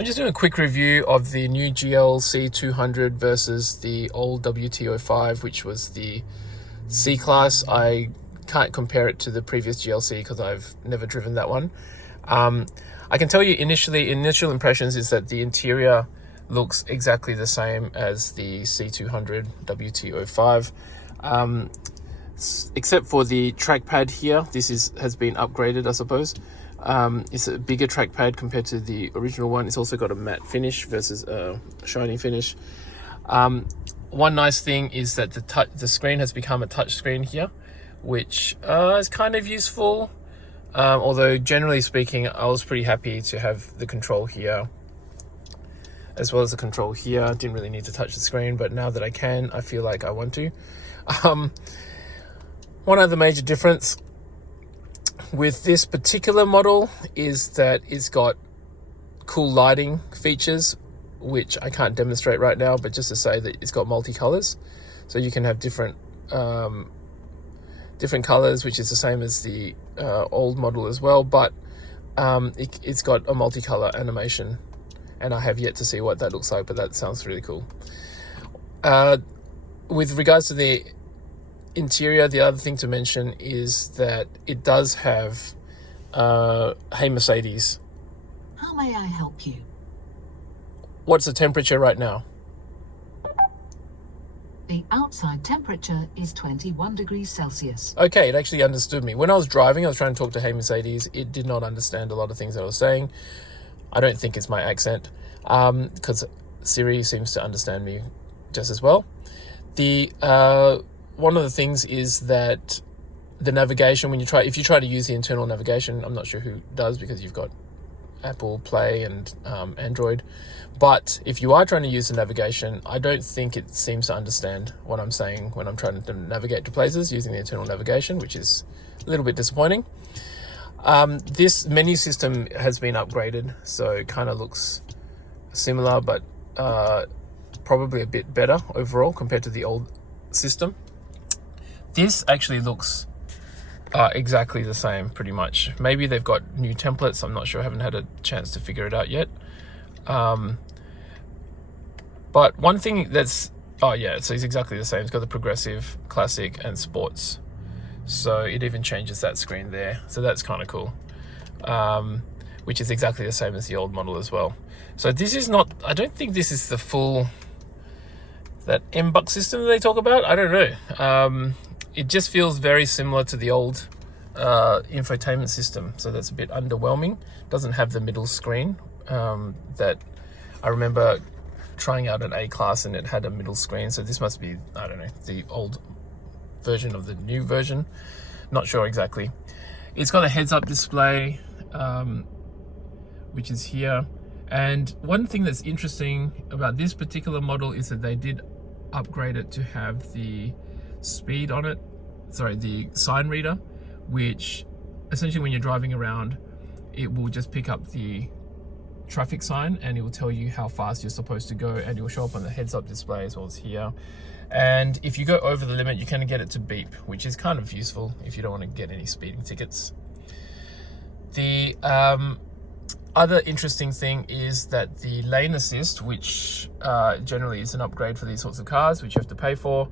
I'm just doing a quick review of the new GLC 200 versus the old W205, which was the C-Class. I can't compare it to the previous GLC because I've never driven that one. I can tell you initial impressions is that the interior looks exactly the same as the C200 W205. Except for the trackpad here. This has been upgraded, I suppose. It's a bigger trackpad compared to the original one. It's also got a matte finish versus a shiny finish. One nice thing is that the screen has become a touch screen here, which is kind of useful. Although generally speaking, I was pretty happy to have the control here as well as the control here. I didn't really need to touch the screen, but now that I can, I feel like I want to. One other major difference with this particular model is that it's got cool lighting features, which I can't demonstrate right now, but just to say that it's got multicolors. So you can have different colors, which is the same as the old model as well, but it's got a multicolor animation, and I have yet to see what that looks like, but that sounds really cool. With regards to the interior, the other thing to mention is that it does have Hey Mercedes. How may I help you? What's the temperature right now? The outside temperature is 21 degrees Celsius. Okay, it actually understood me. When I was driving, I was trying to talk to Hey Mercedes. It did not understand a lot of things that I was saying. I don't think it's my accent, because Siri seems to understand me just as well. One of the things is that the navigation, if you try to use the internal navigation, I'm not sure who does because you've got Apple Play and Android, but if you are trying to use the navigation, I don't think it seems to understand what I'm saying when I'm trying to navigate to places using the internal navigation, which is a little bit disappointing. This menu system has been upgraded, so it kind of looks similar, but probably a bit better overall compared to the old system. This actually looks exactly the same, pretty much. Maybe they've got new templates. I'm not sure. I haven't had a chance to figure it out yet. But one thing that's... Oh, yeah, so it's exactly the same. It's got the progressive, classic, and sports. So it even changes that screen there. So that's kind of cool. Which is exactly the same as the old model as well. So this is not... I don't think this is the full... that MBUX system that they talk about. I don't know. It just feels very similar to the old infotainment system, so that's a bit underwhelming. Doesn't have the middle screen that I remember trying out an A-Class and it had a middle screen, so this must be, I don't know, the old version of the new version. Not sure exactly. It's got a heads-up display, which is here. And one thing that's interesting about this particular model is that they did upgrade it to have the speed on it, the sign reader, which essentially when you're driving around, it will just pick up the traffic sign and it will tell you how fast you're supposed to go, and it will show up on the heads-up display as well as here. And if you go over the limit, you can get it to beep, which is kind of useful if you don't want to get any speeding tickets. The other interesting thing is that the lane assist, which generally is an upgrade for these sorts of cars, which you have to pay for,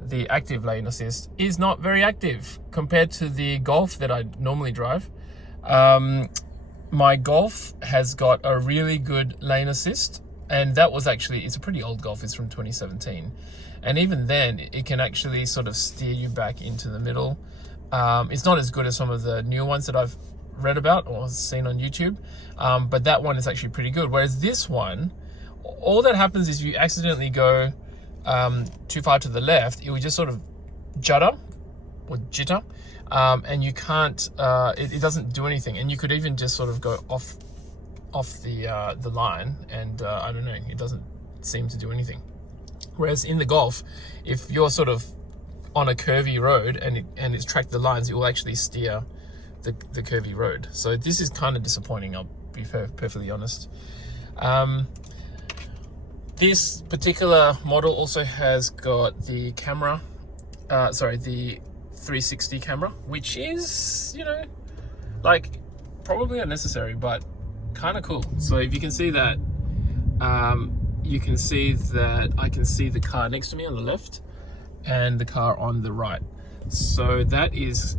the active lane assist is not very active compared to the Golf that I normally drive. My Golf has got a really good lane assist, and that was actually, it's a pretty old Golf, it's from 2017. And even then, it can actually sort of steer you back into the middle. It's not as good as some of the newer ones that I've read about or seen on YouTube, but that one is actually pretty good. Whereas this one, all that happens is you accidentally go too far to the left, it will just sort of jitter, and you can't, it doesn't do anything. And you could even just sort of go off the line, and I don't know, it doesn't seem to do anything. Whereas in the Golf, if you're sort of on a curvy road and it's tracked the lines, it will actually steer the curvy road. So this is kind of disappointing, I'll be perfectly honest. This particular model also has got the camera, the 360 camera, which is, you know, like probably unnecessary, but kind of cool. So if you can see that, you can see that I can see the car next to me on the left and the car on the right. So that is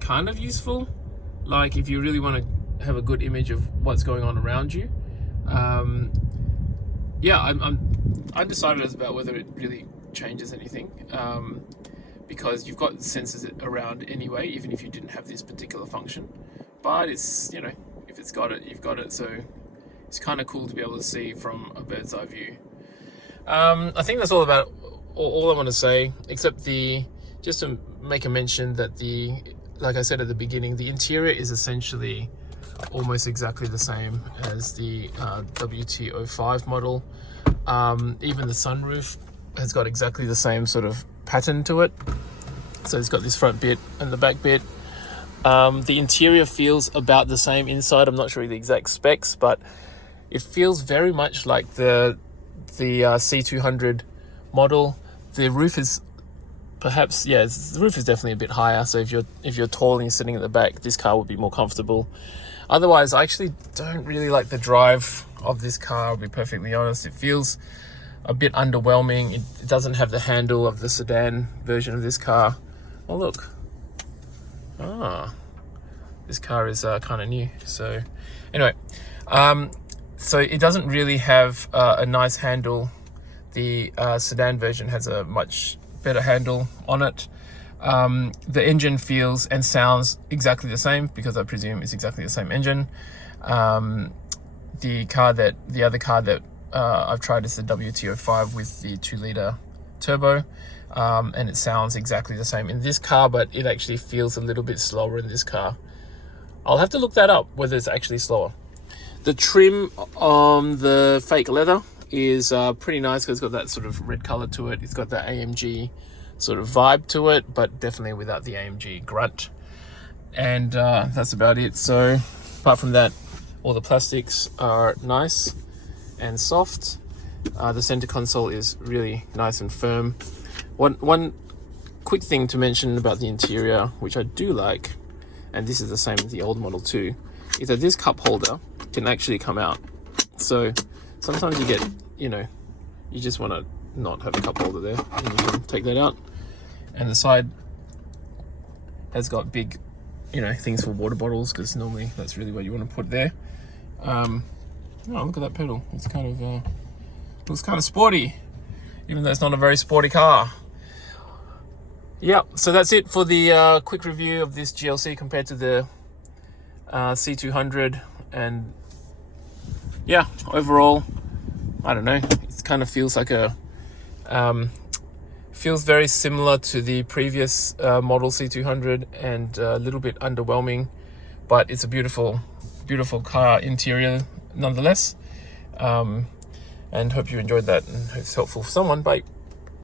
kind of useful. Like if you really want to have a good image of what's going on around you. Yeah, I'm undecided about whether it really changes anything, because you've got sensors around anyway, even if you didn't have this particular function. But it's, you know, if it's got it, you've got it. So it's kind of cool to be able to see from a bird's eye view. I think that's all I want to say, except just to make a mention that like I said at the beginning, the interior is essentially almost exactly the same as the W205 model. Even the sunroof has got exactly the same sort of pattern to it. So it's got this front bit and the back bit. The interior feels about the same inside. I'm not sure the exact specs, but it feels very much like the C200 model. The roof is perhaps, yeah, the roof is definitely a bit higher. So if you're tall and you're sitting at the back, this car would be more comfortable. Otherwise, I actually don't really like the drive of this car, I'll be perfectly honest. It feels a bit underwhelming. It doesn't have the handle of the sedan version of this car. Oh, look. This car is kind of new. So anyway, so it doesn't really have a nice handle. The sedan version has a much better handle on it. The engine feels and sounds exactly the same, because I presume it's exactly the same engine. The other car that I've tried is the W205 with the 2-liter turbo, and it sounds exactly the same in this car, but it actually feels a little bit slower in this car. I'll have to look that up, whether it's actually slower. The trim on the fake leather is pretty nice, because it's got that sort of red color to it. It's got that AMG sort of vibe to it, but definitely without the AMG grunt. And that's about it. So apart from that, all the plastics are nice and soft. The center console is really nice and firm. One quick thing to mention about the interior, which I do like, and this is the same with the old model too, is that this cup holder can actually come out. So sometimes you get, you just want to not have a cup holder there, and you can take that out. And the side has got big, things for water bottles, because normally that's really what you want to put there. Oh, look at that pedal. It's kind of looks kind of sporty, even though it's not a very sporty car. Yeah, so that's it for the quick review of this GLC compared to the C200. And yeah, overall, I don't know, it kind of feels like feels very similar to the previous model C200, and a little bit underwhelming, but it's a beautiful car interior nonetheless. And hope you enjoyed that and it's helpful for someone. Bye.